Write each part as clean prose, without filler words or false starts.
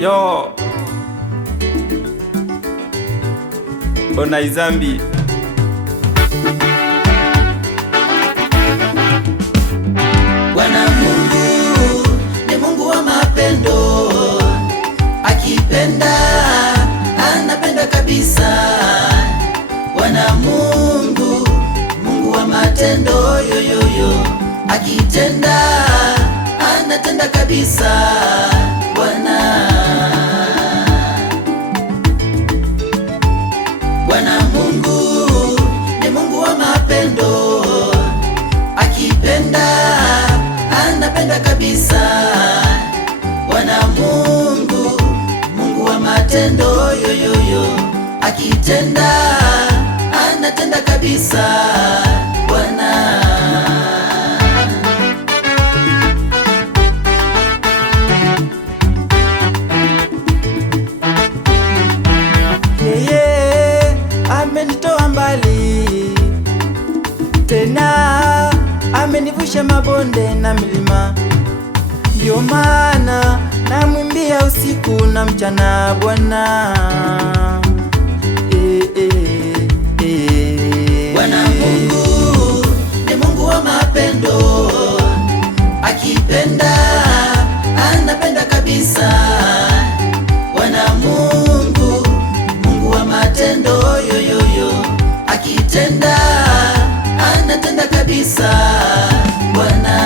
Yo Ona Izambi. Bwana Mungu ni Mungu wa mapendo, akipenda anapenda kabisa. Bwana Mungu, Mungu wa matendo yoyoyo, akitenda anatenda kabisa. Bwana Mungu ni Mungu wa mapendo, akipenda anapenda kabisa. Bwana Mungu, Mungu wa matendo yoyoyo, akitenda anatenda kabisa. Bwana amenitoa mbali, tena amenivusha mabonde na milima. Ndio maana namwimbia usiku na mchana Bwana. Bwana Mungu ni Mungu wa mapendo, akipenda anapenda kabisa. Bwana Mungu, Mungu wa matendo yoyoyo, akitenda anatenda kabisa. Bwana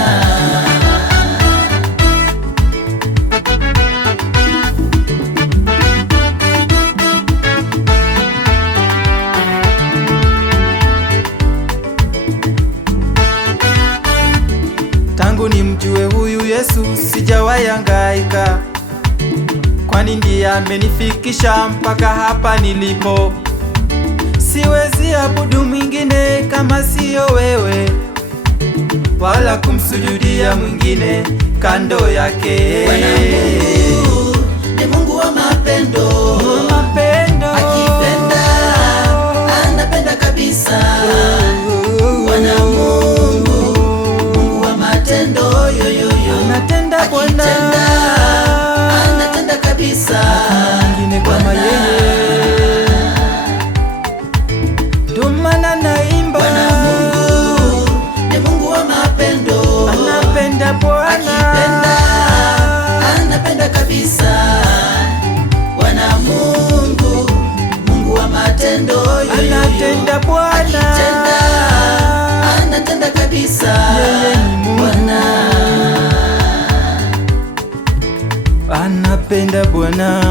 tangu nimjue huyu Yesu sijawahi hangaika, kwani ndiye amenifikisha mpaka hapa nilipo. Siwezi abudu mwingine kama siyo wewe, wala kumsujudia mwingine kando yake. Bwana Mungu ni Mungu wa mapendo, akipenda anapenda kabisa. Bwana Mungu, Mungu wa matendo yoyoyo, anatenda Bwana, anatenda kabisa. Mwingine kama yeye, ndio maana naimba. Bwana Mungu ni Mungu wa mapendo, anapenda Bwana, akipenda anapenda kabisa. Bwana Mungu, Mungu wa matendo yoyoyo, anatenda Bwana, akitenda anatenda kabisa. Yeye ni Mungu, Bwana anapenda Bwana.